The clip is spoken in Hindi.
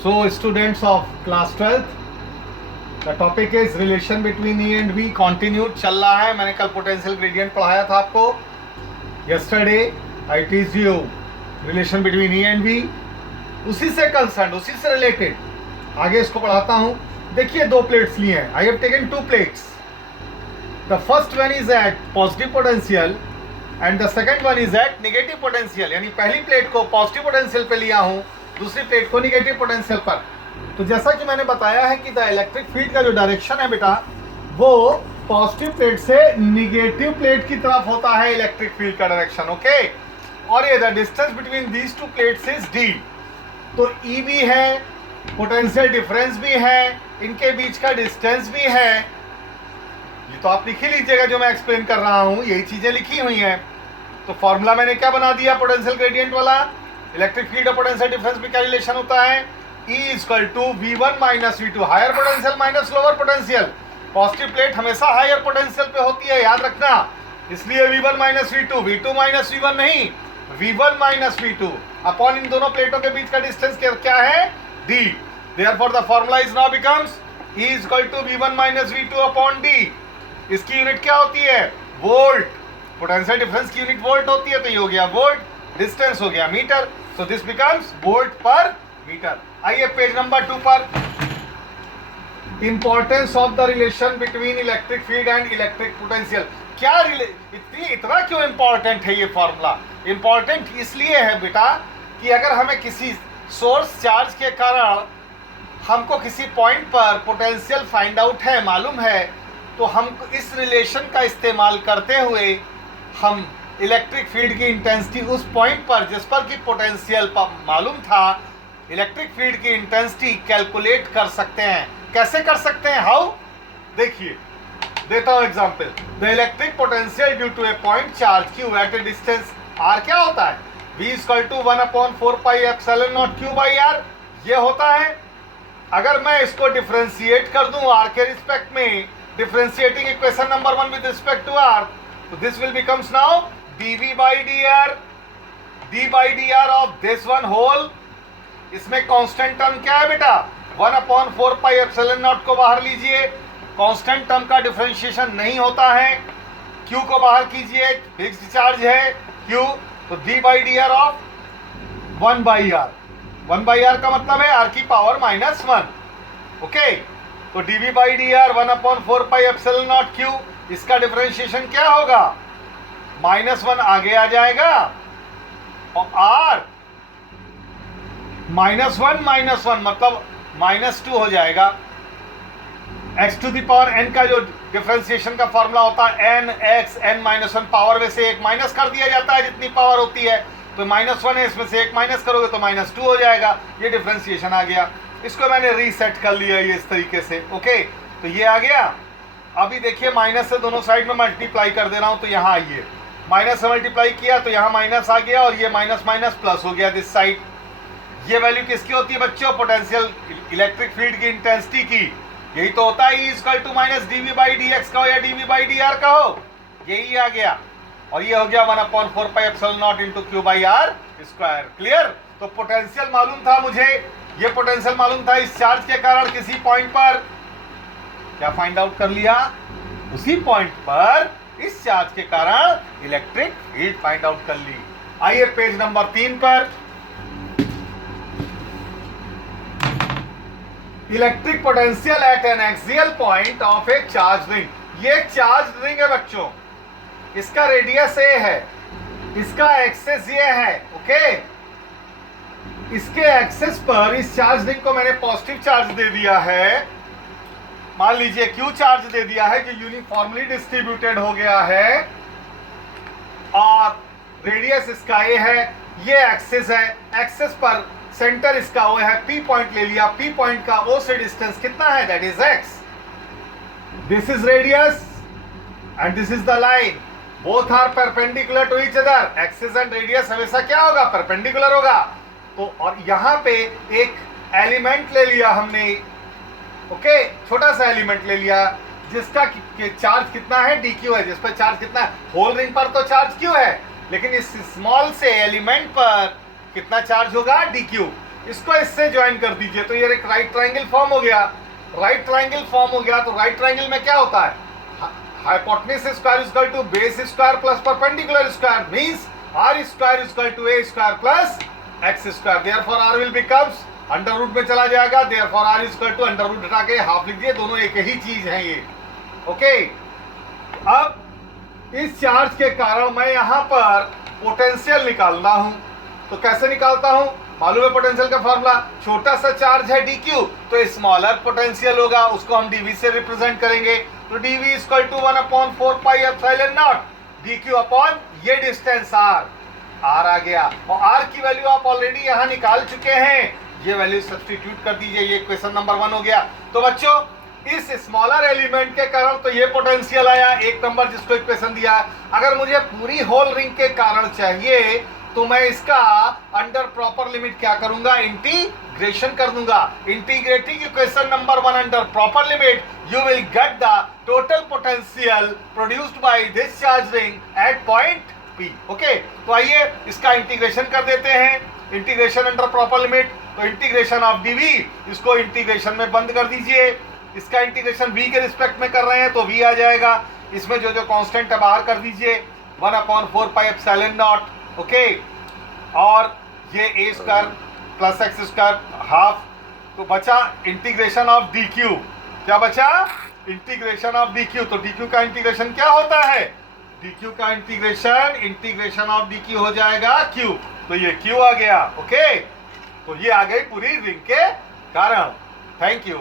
So, students of class 12th, the topic is relation between E and V. Continued चल रहा है. मैंने कल पोटेंशियल ग्रेडियंट पढ़ाया था आपको. Yesterday I teach you relation between E and V. उसी से कंसर्न, उसी से रिलेटेड आगे इसको पढ़ाता हूँ. देखिए दो प्लेट्स लिए हैं. I have taken two plates. The first one is at positive potential and the second one is at negative potential. यानी पहली प्लेट को पॉजिटिव पोटेंशियल पे लिया हूँ, दूसरी प्लेट को निगेटिव पोटेंशियल पर. तो जैसा कि मैंने बताया है कि द इलेक्ट्रिक फील्ड का जो डायरेक्शन है बेटा, वो पॉजिटिव प्लेट से निगेटिव प्लेट की तरफ होता है इलेक्ट्रिक फील्ड का डायरेक्शन. ओके, और ये the distance between these two plates is D. तो ई भी है, पोटेंशियल डिफरेंस भी है, इनके बीच का डिस्टेंस भी है. ये तो आप लिख ही लीजिएगा, जो मैं एक्सप्लेन कर रहा हूँ यही चीजें लिखी हुई हैं. तो फॉर्मूला मैंने क्या बना दिया पोटेंशियल ग्रेडियंट वाला. इलेक्ट्रिक फील्ड और पोटेंशियल डिफरेंस में क्या रिलेशन होता है? E equal to V1 minus V2, higher potential minus lower potential. Positive plate हमेशा हायर पोटेंशियल पे होती है, याद रखना. इसलिए V1 minus V2, V2 minus V1 नहीं, V1 माइनस V2 अपॉन इन दोनों प्लेटों के बीच का डिस्टेंस क्या है? D. Therefore the formula is now becomes E equal to V1 minus V2 upon D. इसकी यूनिट क्या होती है? वोल्ट. पोटेंशियल डिफरेंस की यूनिट वोल्ट होती है, तो ये हो गया वोल्ट, डिस्टेंस हो गया metre. So this becomes volt per metre. आइए पेज नंबर 2 पर. Importance of the relation between electric field and electric potential. क्या इतना क्यों इंपॉर्टेंट है ये फॉर्मूला? इंपॉर्टेंट इसलिए है बेटा कि अगर हमें किसी सोर्स चार्ज के कारण हमको किसी पॉइंट पर पोटेंशियल फाइंड आउट है, मालूम है, तो हम इस रिलेशन का इस्तेमाल करते हुए हम इलेक्ट्रिक फील्ड की इंटेंसिटी उस पॉइंट पर जिस पर कि पोटेंशियल मालूम था, इलेक्ट्रिक फील्ड की इंटेंसिटी कैलकुलेट कर सकते हैं. कैसे कर सकते हैं? हाउ? देखिए, देता हूं example. The electric potential due to a point charge q at a distance r क्या होता है? V equal to 1/4 pi epsilon naught q by r. ये होता है. अगर मैं इसको डिफरेंशिएट कर दूं आर के रिस्पेक्ट में, differentiating equation number 1 with respect to r, तो this will becomes now dv by dr, d by dr of this one whole. इसमें कांस्टेंट टर्म क्या है बेटा? 1/4 पाई एप्सिलॉन नॉट को बाहर लीजिए. कांस्टेंट टर्म का डिफरेंशिएशन नहीं होता है. q को बाहर कीजिए, फिक्स्ड चार्ज है q, तो d by dr of 1 by r. 1 by r का मतलब है r की पावर -1. ओके, तो dv by dr 1/4 pi epsilon not q, इसका डिफरेंशिएशन क्या होगा? -1 आगे आ जाएगा और r -1 मतलब -2 हो जाएगा. x to the power n का जो डिफरेंशिएशन का फॉर्मूला होता है n x n -1, पावर में से एक माइनस कर दिया जाता है जितनी पावर होती है. तो -1 है, इसमें से एक माइनस करोगे तो -2 हो जाएगा. ये डिफरेंशिएशन आ गया. इसको मैंने रीसेट कर लिया ये इस तरीके से. ओके, तो ये आ गया. अभी देखिए माइनस से दोनों साइड में मल्टीप्लाई कर दे रहा हूं, तो यहाँ आइए. माइनस से मल्टीप्लाई किया तो यहाँ माइनस आ गया और ये माइनस माइनस प्लस हो गया दिस साइड. ये वैल्यू किसकी होती है बच्चों? पोटेंशियल इलेक्ट्रिक फील्ड की इंटेंसिटी की. यही तो होता है E equal to minus dv by dx का हो या dv बाई dr का हो. यही आ गया. और ये हो गया 1/4 pi epsilon naught into q by r square. Clear? तो पोटेंशियल मालूम था मुझे, ये पोटेंशियल मालूम था. इस चार्ज के कारण किसी पॉइंट पर क्या फाइंड आउट कर लिया? उसी पॉइंट पर इस चार्ज के कारण इलेक्ट्रिक फील्ड फाइंड आउट कर ली. आइए पेज नंबर 3 पर. Electric potential at N axial point of A charge ring. ये एक चार्ज रिंग है बच्चों. इसका रेडियस ए है, इसका एक्सेस ये है. ओके, इसके एक्सेस पर इस चार्ज रिंग को मैंने पॉजिटिव चार्ज दे दिया है. मान लीजिए क्यू चार्ज दे दिया है जो यूनिफॉर्मली डिस्ट्रीब्यूटेड हो गया है, और रेडियस इसका ए है, ये एक्सिस है. एक्सिस पर सेंटर इसका ओ है, पी पॉइंट ले लिया. पी पॉइंट का ओ से डिस्टेंस कितना है? That is x. This is radius and this is the line. Both are perpendicular to each other. Axis and radius हमेशा क्या होगा? परपेंडिकुलर होगा. तो और यहां पे एक एलिमेंट ले लिया हमने. ओके, छोटा सा एलिमेंट ले लिया जिसका चार्ज कितना है? dq है. जिस पर चार्ज कितना है? होल रिंग पर तो चार्ज q है, लेकिन इस स्मॉल से एलिमेंट पर कितना चार्ज होगा? dq. इसको इससे ज्वाइन कर दीजिए तो ये एक राइट ट्राइंगल फॉर्म हो गया। राइट ट्राइंगल फॉर्म हो गया तो राइट ट्राइंगल में क्या होता है, hypotenuse square is equal to base square plus perpendicular square, means r square is equal to a square plus x square. Therefore r will becomes under root में चला जाएगा, therefore r is equal to under root हटा के हाफ लिख दिए, दोनों एक ही चीज है ये। ओके, अब इस चार्ज के कारण मैं यहां पर पोटेंशियल निकालना हूं, तो कैसे निकालता हूं, मालूम है पोटेंशियल का फॉर्मूला, छोटा सा चार्ज है dq तो स्मॉलर पोटेंशियल होगा, उसको हम dv से रिप्रेजेंट करेंगे। तो dv is equal to 1/4 pi epsilon naught dq upon ये डिस्टेंस r आ गया, और r की वैल्यू आप ऑलरेडी यहां निकाल चुके हैं, ये वैल्यू सब्स्टिट्यूट कर दीजिए, ये क्वेश्चन नंबर 1 हो गया। तो बच्चों इस स्मॉलर एलिमेंट के कारण तो ये पोटेंशियल आया, एक नंबर जिसको इक्वेशन दिया। अगर मुझे पूरी होल रिंग के कारण चाहिए तो मैं इसका अंडर प्रॉपर लिमिट क्या करूंगा, इंटीग्रेशन कर दूंगा। Integrating equation number 1 under proper limit you will get the total potential produced by this charge ring at point P। Okay, तो आइए इसका इंटीग्रेशन कर देते हैं, इंटीग्रेशन अंडर प्रॉपर लिमिट, तो इंटीग्रेशन ऑफ dv, इसको इंटीग्रेशन में बंद कर दीजिए, इसका इंटीग्रेशन v के रिस्पेक्ट में कर रहे हैं तो v आ जाएगा, इसमें जो जो कांस्टेंट है बाहर कर दीजिए, 1/4 पाई एप्सिलॉन नॉट। ओके, और ये a square plus x square half, तो बचा इंटीग्रेशन ऑफ dq, क्या बचा, इंटीग्रेशन ऑफ dq। तो dq का इंटीग्रेशन क्या होता है, dq का इंटीग्रेशन ऑफ dq हो जाएगा q, तो ये q आ गया। ओके, तो ये आ गई पूरी रिंग के कारण। Thank you.